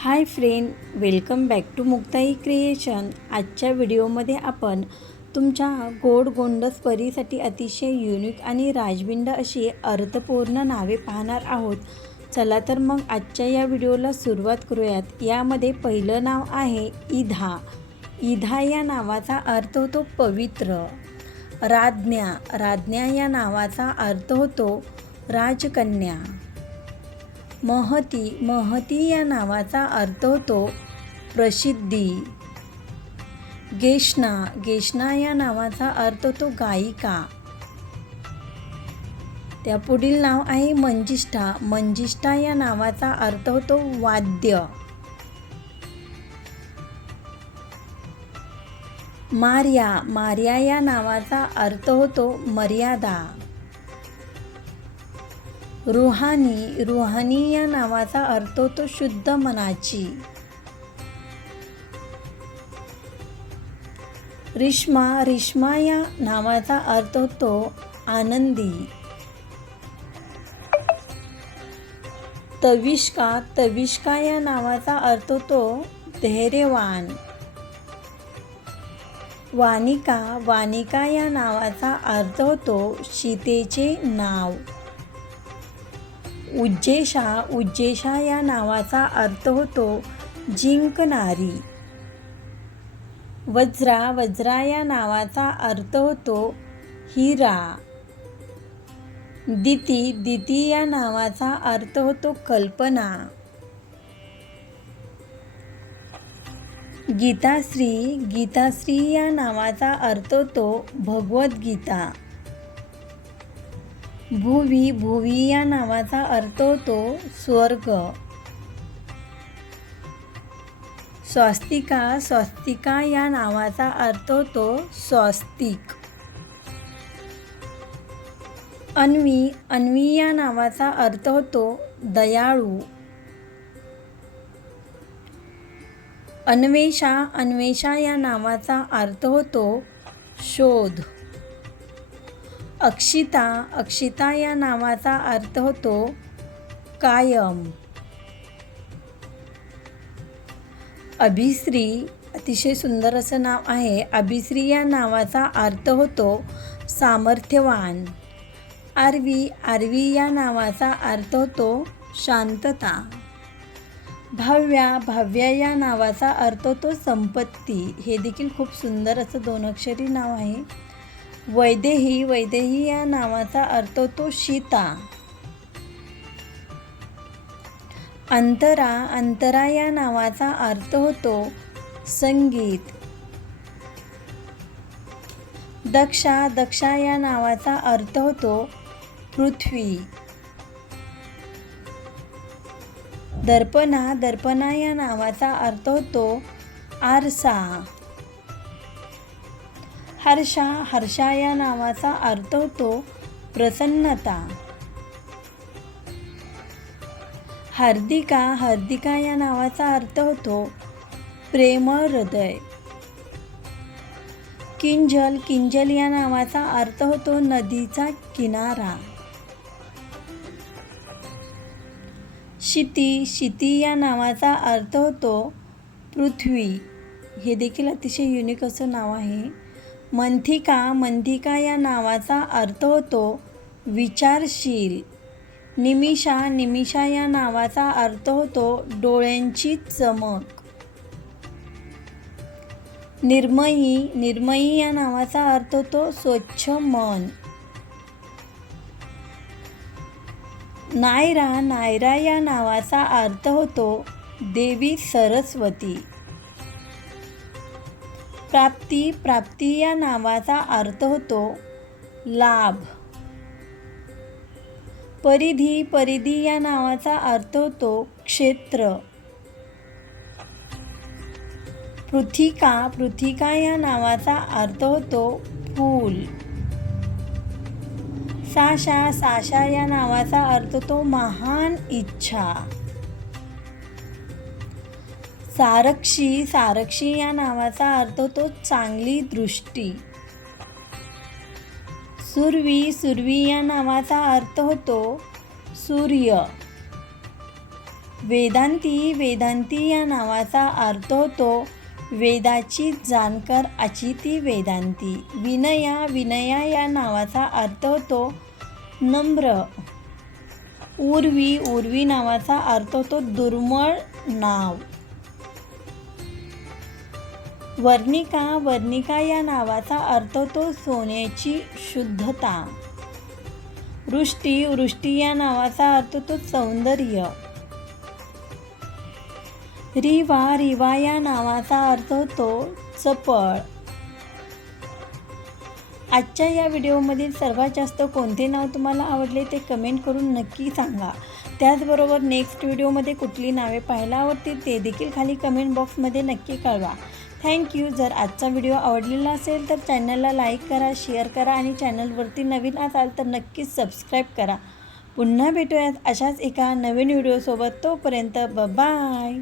Hi friend welcome back to Muktai creation. आजच्या व्हिडिओमध्ये आपण तुमच्या गोड गोंडस परीसाठी अतिशय युनिक आणि राजबिंड अशी अर्थपूर्ण नावे पाहणार आहोत. चला तर मग आजच्या या व्हिडिओला सुरुवात करूयात. यामध्ये पहिलं नाव आहे इधा. इधा या नावाचा अर्थ होतो पवित्र. राज्ञा राज्ञा या नावाचा अर्थ होतो राजकन्या. महती महती या नावाचा अर्थ होतो प्रसिद्धी. गेशना गेशना या नावाचा अर्थ होतो गायिका. त्या पुढील नाव आहे मंजिष्ठा. मंजिष्ठा या नावाचा अर्थ होतो वाद्य. मार्या मार्या या नावाचा अर्थ होतो मर्यादा. रुहानी रुहानी या नावाचा अर्थ होतो शुद्ध मनाची. रिश्मा रिश्मा या नावाचा अर्थ होतो आनंदी. तविष्का तविष्का या नावाचा अर्थ होतो धैर्यवान. वानिका वानिका या नावाचा अर्थ होतो सीतेचे नाव. उज्जेशा उज्जेशा या नावाचा अर्थ होतो जिंकणारी. वज्रा वज्रा या नावाचा अर्थ होतो हिरा. दिती दिती या नावाचा अर्थ होतो कल्पना. गीताश्री गीताश्री या नावाचा अर्थ होतो भगवद्गीता. भुवी भुवी या नावाचा अर्थ होतो स्वर्ग. स्वास्तिका स्वास्तिका या नावाचा अर्थ होतो स्वस्तिक. अन्वी अन्वी या नावाचा अर्थ होतो दयाळू. अन्वेषा अन्वेषा या नावाचा अर्थ होतो शोध. अक्षिता अक्षिता या नावाचा अर्थ होतो कायम. अभिश्री अतिशय सुंदर असं नाव आहे. अभिश्री या नावाचा अर्थ होतो सामर्थ्यवान. आरवी आरवी या नावाचा अर्थ होतो शांतता. भाव्या भाव्या या नावाचा अर्थ होतो संपत्ती. हे देखील खूप सुंदर असं दोन अक्षरी नाव आहे. वैदेही वैदेही या नावाचा अर्थ होतो सीता अंतरा अंतरा या नावाचा अर्थ होतो संगीत. दक्षा दक्षा या नावाचा अर्थ होतो पृथ्वी. दर्पणा दर्पणा या नावाचा अर्थ होतो आरसा. हर्षा हर्षा या नावाचा अर्थ होतो प्रसन्नता. हार्दिका हार्दिका या नावाचा अर्थ होतो प्रेम हृदय. किंजल किंजल या नावाचा अर्थ होतो नदीचा किनारा. शिती शिती या नावाचा अर्थ होतो पृथ्वी. हे देखील अतिशय युनिक असं नाव आहे. मंथिका मंथिका या नावाचा अर्थ होतो विचारशील. निमिषा निमिषा या नावाचा अर्थ होतो डोळ्यांची चमक. निर्मयी निर्मयी या नावाचा अर्थ होतो स्वच्छ मन. नायरा नायरा या नावाचा अर्थ होतो देवी सरस्वती. प्राप्ती प्राप्ती या नावाचा अर्थ होतो लाभ. परिधी परिधी या नावाचा अर्थ होतो क्षेत्र. पृथिका पृथिका या नावाचा अर्थ होतो फूल. साशा साशा या नावाचा अर्थ होतो महान इच्छा. सारक्षी सारक्षी या नावाचा अर्थ होतो चांगली दृष्टी. सुरवी सुरवी या नावाचा अर्थ होतो सूर्य. वेदांती वेदांती या नावाचा अर्थ होतो वेदाची जाणकार अची ती वेदांती. विनया विनया या नावाचा अर्थ होतो नम्र. उर्वी उर्वी नावाचा अर्थ होतो दुर्मळ नाव. वर्णिका वर्णिका या नावाचा अर्थ तो सोन्याची शुद्धता. वृष्टी वृष्टी या नावाचा अर्थ तो सौंदर्य. रिवा रिवा या नावाचा अर्थ तो चपळ. आजच्या या व्हिडिओमधील सर्वात जास्त कोणते नाव तुम्हाला आवडले ते कमेंट करून नक्की सांगा. त्याचबरोबर नेक्स्ट व्हिडिओमध्ये कुठली नावे पाहायला आवडतील ते देखील खाली कमेंट बॉक्समध्ये नक्की कळवा. थँक्यू जर आजचा व्हिडिओ आवडलेला असेल तर चॅनलला लाईक करा शेअर करा आणि चॅनलवरती नवीन असाल तर नक्कीच सबस्क्राईब करा. पुन्हा भेटूयात अशाच एका नवीन व्हिडिओसोबत तोपर्यंत बाय